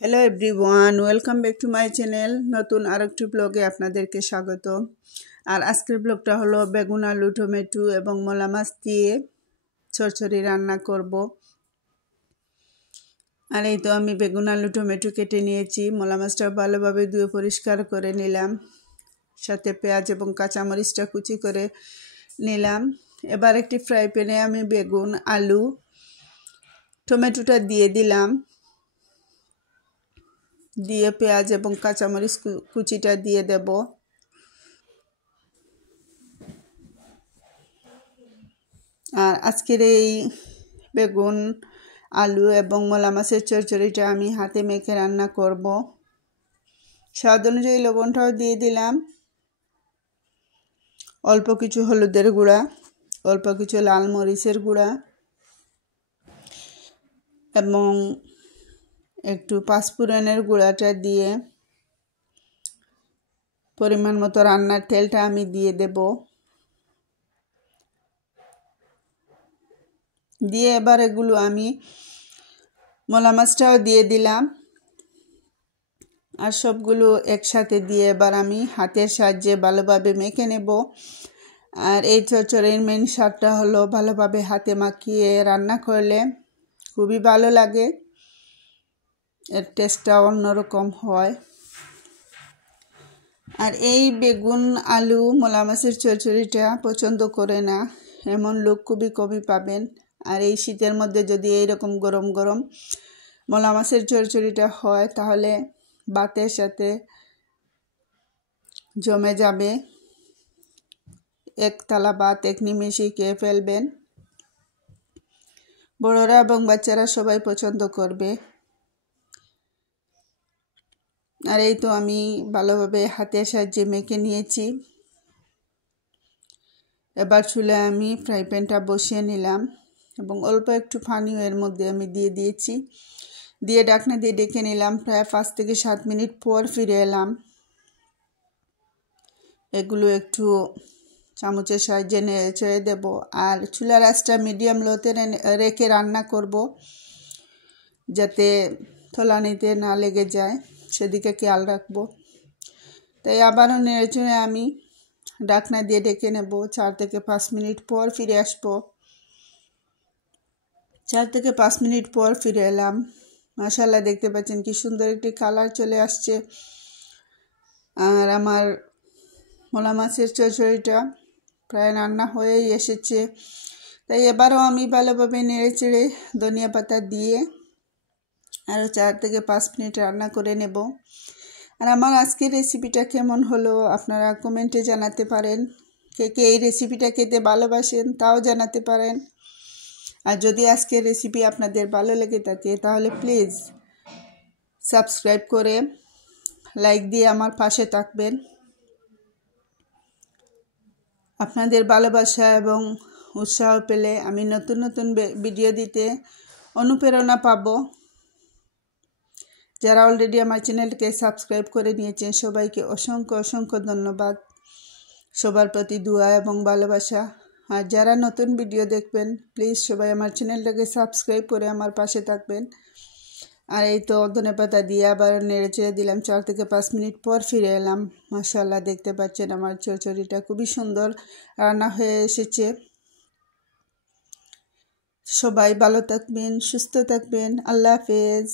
Hello everyone, welcome back to my channel. নতুন আরেকটি ব্লগে আপনাদেরকে স্বাগত। আর আজকের ব্লগটা হলো বেগুন, আলু, টমেটো এবং মলা মাছ দিয়ে চচ্চড়ি রান্না করব। আর এই তো আমি বেগুন, আলু, টমেটো কেটে নিয়েছি। মলা মাছটা ভালোভাবে ধুয়ে পরিষ্কার করে নিলাম, সাথে পেঁয়াজ এবং কাঁচামরিচটা কুচি করে নিলাম। এবার একটি ফ্রাই প্যানে আমি বেগুন, আলু, টমেটোটা দিয়ে দিলাম, দিয়ে পেঁয়াজ এবং কাঁচামরিচ কুচিটা দিয়ে দেব। আর আজকের এই বেগুন, আলু এবং মলা মাছের চচ্চড়িটা আমি হাতে মেখে রান্না করব। স্বাদ অনুযায়ী লবণটাও দিয়ে দিলাম, অল্প কিছু হলুদের গুঁড়া, অল্প কিছু লাল মরিচের গুঁড়া এবং একটু পাঁচফোড়নের গুঁড়াটা দিয়ে পরিমাণ মতো রান্নার তেলটা আমি দিয়ে দেব। দিয়ে এবার এগুলো আমি মলা মাছটাও দিয়ে দিলাম, আর সবগুলো একসাথে দিয়ে এবার আমি হাতের সাহায্যে ভালোভাবে মেখে নেব। আর এই চচ্চড়ির মেন স্বাদটা হলো ভালোভাবে হাতে মাখিয়ে রান্না করলে খুবই ভালো লাগে, এর টেস্টটা অন্যরকম হয়। আর এই বেগুন, আলু, মলা মাছের চচ্চড়িটা পছন্দ করে না এমন লোক খুবই কমই পাবেন। আর এই শীতের মধ্যে যদি এইরকম গরম গরম মলা মাছের চচ্চড়িটা হয় তাহলে ভাতের সাথে জমে যাবে। এক থালা ভাত এক নিমেষেই খেয়ে ফেলবেন। বড়রা এবং বাচ্চারা সবাই পছন্দ করবে। আর এই তো আমি ভালোভাবে হাতের সাহায্যে মেখে নিয়েছি। এবার চুলায় আমি ফ্রাই প্যানটা বসিয়ে নিলাম এবং অল্প একটু পানিও এর মধ্যে আমি দিয়ে দিয়েছি। দিয়ে ঢাকনা দিয়ে ডেকে নিলাম। প্রায় 5 থেকে 7 মিনিট পর ফিরে এলাম। এগুলো একটু চামচের সাহায্যে নেড়ে চেড়ে দেব। আর চুলার আঁচটা মিডিয়াম লোতে রেখে রান্না করব, যাতে তলানিতে না লেগে যায়, সেদিকে খেয়াল রাখবো। তাই আবারও নেড়ে চেড়ে আমি ঢাকনা দিয়ে ডেকে নেব। 4 থেকে 5 মিনিট পর ফিরে আসবো। 4 থেকে 5 মিনিট পর ফিরে এলাম। মাশাআল্লাহ, দেখতে পাচ্ছেন কি সুন্দর একটি কালার চলে আসছে। আর আমার মলা মাছের চচ্চড়িটা প্রায় রান্না হয়েই এসেছে। তাই এবারও আমি ভালোভাবে নেড়ে চেড়ে ধনিয়া পাতা দিয়ে আরও 4 থেকে 5 মিনিট রান্না করে নেব। আর আমার আজকের রেসিপিটা কেমন হলো আপনারা কমেন্টে জানাতে পারেন। কে কে এই রেসিপিটা খেতে ভালোবাসেন তাও জানাতে পারেন। আর যদি আজকের রেসিপি আপনাদের ভালো লেগে থাকে তাহলে প্লিজ সাবস্ক্রাইব করে লাইক দিয়ে আমার পাশে থাকবেন। আপনাদের ভালোবাসা এবং উৎসাহ পেলে আমি নতুন নতুন ভিডিও দিতে অনুপ্রেরণা পাব। যারা অলরেডি আমার চ্যানেলকে সাবস্ক্রাইব করে নিয়েছেন সবাইকে অসংখ্য অসংখ্য ধন্যবাদ। সবার প্রতি দোয়া এবং ভালোবাসা। আর যারা নতুন ভিডিও দেখবেন প্লিজ সবাই আমার চ্যানেলটাকে সাবস্ক্রাইব করে আমার পাশে থাকবেন। আর এই তো ধনেপাতা দিয়ে আবার নেড়ে চেড়ে দিলাম। 4 থেকে 5 মিনিট পর ফিরে এলাম। মাশাআল্লাহ, দেখতে পাচ্ছেন আমার চচ্চড়িটা খুবই সুন্দর রান্না হয়ে এসেছে। সবাই ভালো থাকবেন, সুস্থ থাকবেন। আল্লাহ হাফেজ।